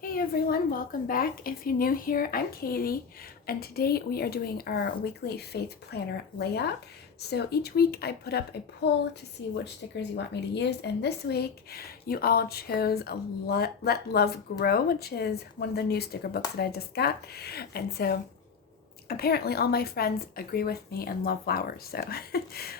Hey everyone, welcome back. If you're new here, I'm Katie, and today we are doing our weekly faith planner layout. So each week I put up a poll to see which stickers you want me to use, and this week you all chose Let Love Grow, which is one of the new sticker books that I just got. And so apparently all my friends agree with me and love flowers, so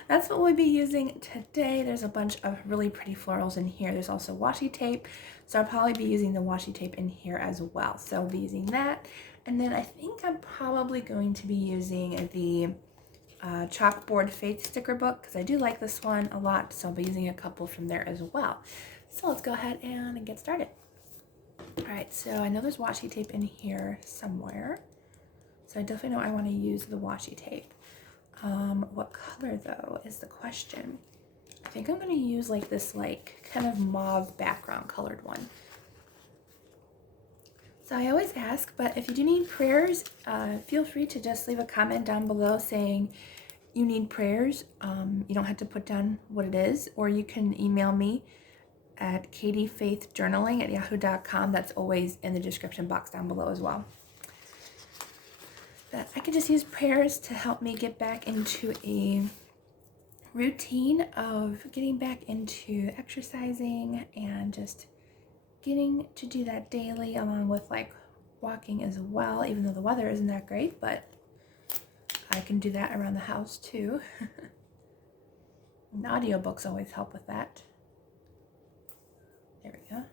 that's what we'll be using today. There's a bunch of really pretty florals in here. There's also washi tape, so I'll probably be using the washi tape in here as well. So I'll be using that, and then I think I'm probably going to be using the chalkboard faith sticker book because I do like this one a lot, so I'll be using a couple from there as well. So let's go ahead and get started. All right, so I know there's washi tape in here somewhere. So I definitely know I want to use the washi tape. What color though is the question. I think I'm going to use like this kind of mauve background colored one. So I always ask, but if you do need prayers, feel free to just leave a comment down below saying you need prayers. You don't have to put down what it is, or you can email me at katiefaithjournaling@yahoo.com. That's always in the description box down below as well. That I can just use prayers to help me get back into a routine of getting back into exercising and just getting to do that daily, along with like walking as well, even though the weather isn't that great, but I can do that around the house too. And audiobooks always help with that. There we go.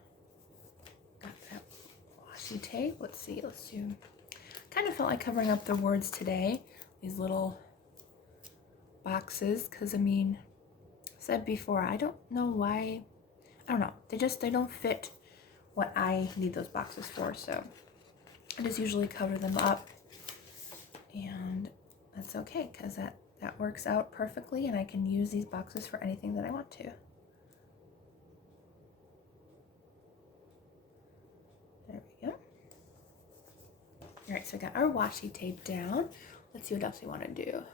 Got that washi tape. Let's see, let's do. Kind of felt like covering up the words today, these little boxes, because I said before, I don't know why, I don't know, they don't fit what I need those boxes for, so I just usually cover them up, and that's okay, because that works out perfectly, and I can use these boxes for anything that I want to. There we go. All right, so I got our washi tape down. Let's see what else we want to do.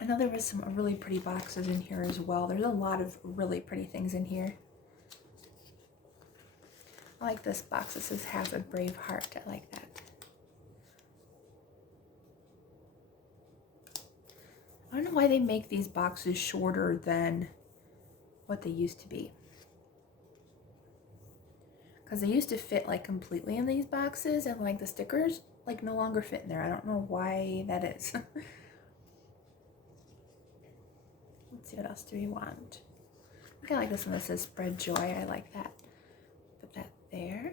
I know there was some really pretty boxes in here as well. There's a lot of really pretty things in here. I like this box. This says "Have a Brave Heart." I like that. I don't know why they make these boxes shorter than what they used to be. Because they used to fit like completely in these boxes, and like the stickers like no longer fit in there. I don't know why that is. Let's see, what else do we want? I kind of like this one that says "Spread Joy." I like that. Put that there.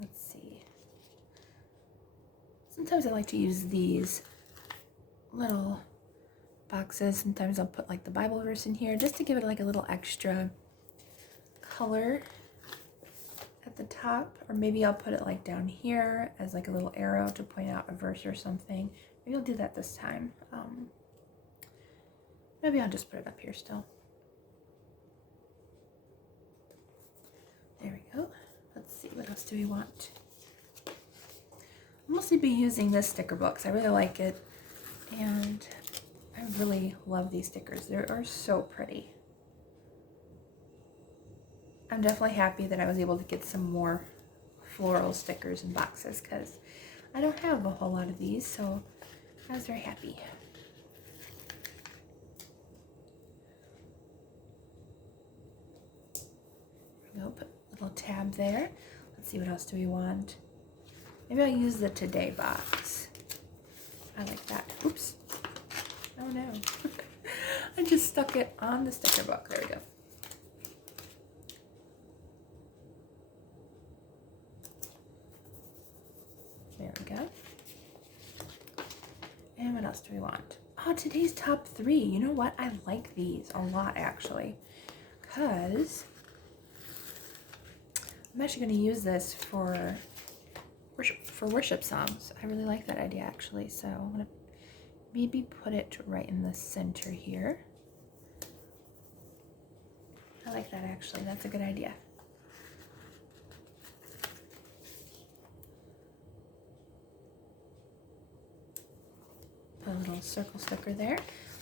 Let's see. Sometimes I like to use these little boxes. Sometimes I'll put like the Bible verse in here just to give it like a little extra color at the top, or maybe I'll put it like down here as like a little arrow to point out a verse or something. Maybe I'll do that this time. Maybe I'll just put it up here still. There we go. Let's see, what else do we want? I'll mostly be using this sticker book because I really like it, and I really love these stickers. They are so pretty. I'm definitely happy that I was able to get some more floral stickers and boxes because I don't have a whole lot of these, so I was very happy. There we go, put a little tab there. Let's see, what else do we want? Maybe I'll use the Today box. I like that. Oops. Oh no. I just stuck it on the sticker book. There we go. There we go. And what else do we want? Oh, today's top 3. You know what? I like these a lot, actually, because I'm actually going to use this for worship songs. I really like that idea, actually, so I'm going to maybe put it right in the center here. I like that, actually. That's a good idea. Put a little circle sticker there.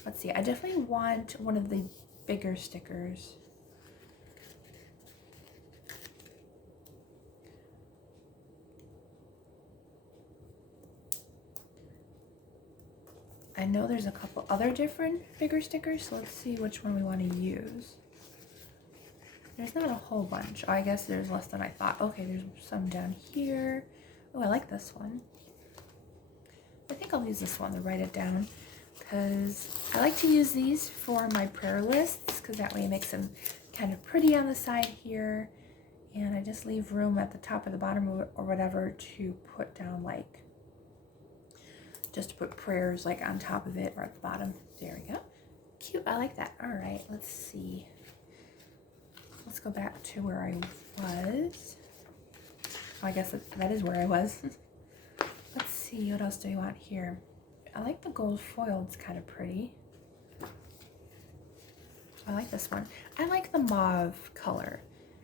Let's see, I definitely want one of the bigger stickers. I know there's a couple other different bigger stickers, so let's see which one we want to use. There's not a whole bunch. Oh, I guess there's less than I thought. Okay, there's some down here. Oh, I like this one. I think I'll use this one to write it down, because I like to use these for my prayer lists, because that way it makes them kind of pretty on the side here. And I just leave room at the top or the bottom or whatever to put down, like, just to put prayers like on top of it or at the bottom. There we go. Cute, I like that. All right, let's see. Let's go back to where I was. Oh, I guess that is where I was. Let's see, what else do we want here? I like the gold foil, it's kind of pretty. I like this one. I like the mauve color.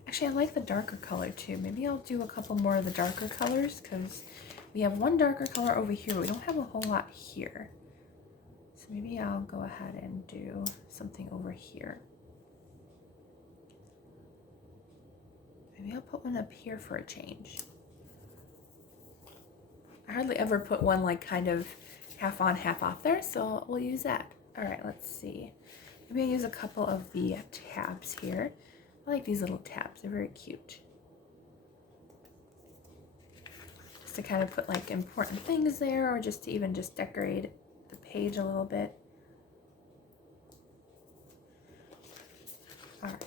Actually, I like the darker color too. Maybe I'll do a couple more of the darker colors, because we have one darker color over here, but we don't have a whole lot here. So maybe I'll go ahead and do something over here. Maybe I'll put one up here for a change. I hardly ever put one like kind of half on, half off there, so we'll use that. All right, let's see. Maybe I'll use a couple of the tabs here. I like these little tabs, they're very cute. Just to kind of put like important things there, or just to even just decorate the page a little bit. All right.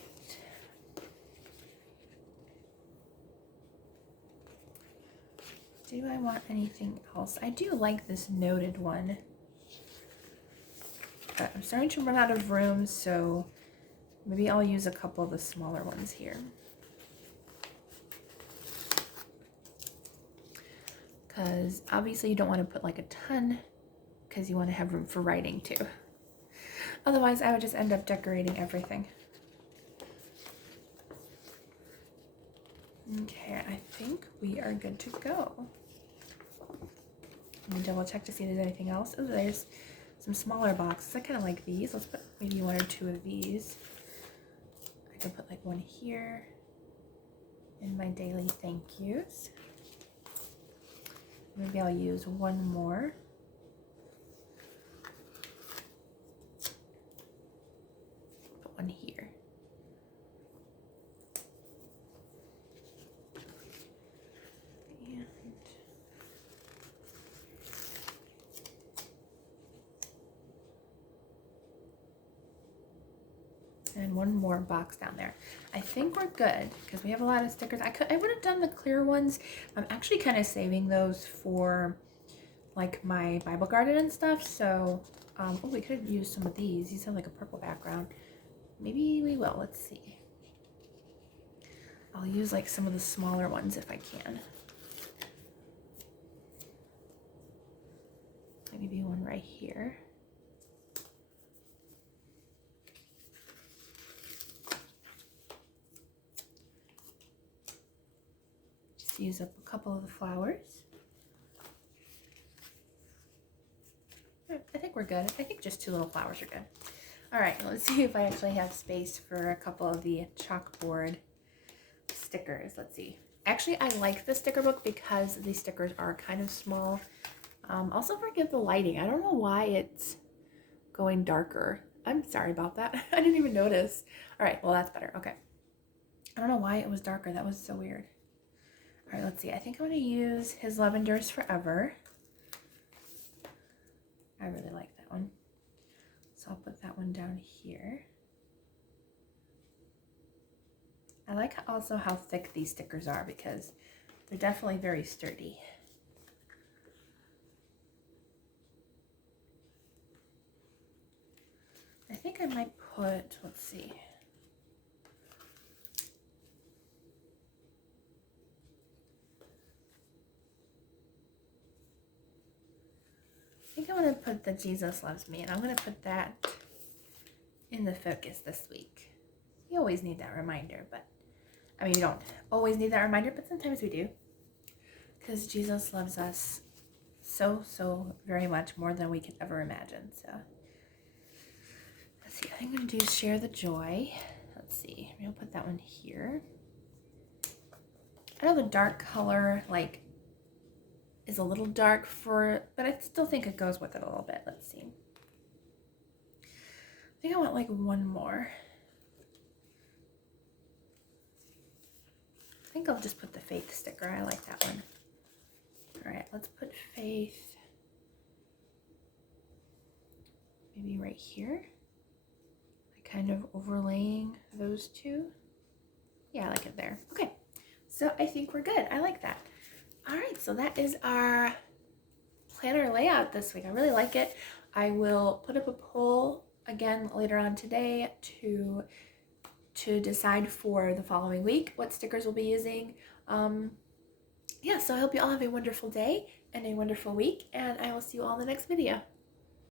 Do I want anything else? I do like this noted one. But I'm starting to run out of room, so maybe I'll use a couple of the smaller ones here. Because obviously you don't want to put like a ton, because you want to have room for writing too. Otherwise I would just end up decorating everything. Okay, I think we are good to go. Let me double check to see if there's anything else. Oh, there's some smaller boxes. I kind of like these. Let's put maybe one or two of these. I could put like one here in my daily thank yous. Maybe I'll use one more. Put one here. And one more box down there. I think we're good, because we have a lot of stickers. I would have done the clear ones. I'm actually kind of saving those for like my Bible garden and stuff. So, oh, we could have used some of these. These have like a purple background. Maybe we will. Let's see. I'll use like some of the smaller ones if I can. Maybe one right here. Use up a couple of the flowers. I think we're good. I think just two little flowers are good. All right, let's see if I actually have space for a couple of the chalkboard stickers. Let's see. Actually, I like the sticker book because these stickers are kind of small. Also, forgive the lighting. I don't know why it's going darker. I'm sorry about that. I didn't even notice. All right, well, that's better. Okay. I don't know why it was darker. That was so weird. All right, let's see. I think I'm going to use His Love Endures Forever. I really like that one. So I'll put that one down here. I like also how thick these stickers are, because they're definitely very sturdy. I think I might put, let's see. I think I'm going to put the Jesus Loves Me, and I'm going to put that in the focus this week. You always need that reminder, but I mean, you don't always need that reminder, but sometimes we do, because Jesus loves us so, so very much, more than we can ever imagine. So let's see, I think I'm going to do Share the Joy. Let's see, maybe I'll put that one here. I know the dark color, like, is a little dark but I still think it goes with it a little bit. Let's see. I think I want like one more. I think I'll just put the Faith sticker. I like that one. All right, let's put Faith maybe right here. Kind of overlaying those two. Yeah, I like it there. Okay, so I think we're good. I like that. All right, so that is our planner layout this week. I really like it. I will put up a poll again later on today to decide for the following week what stickers we'll be using. Yeah, so I hope you all have a wonderful day and a wonderful week, and I will see you all in the next video.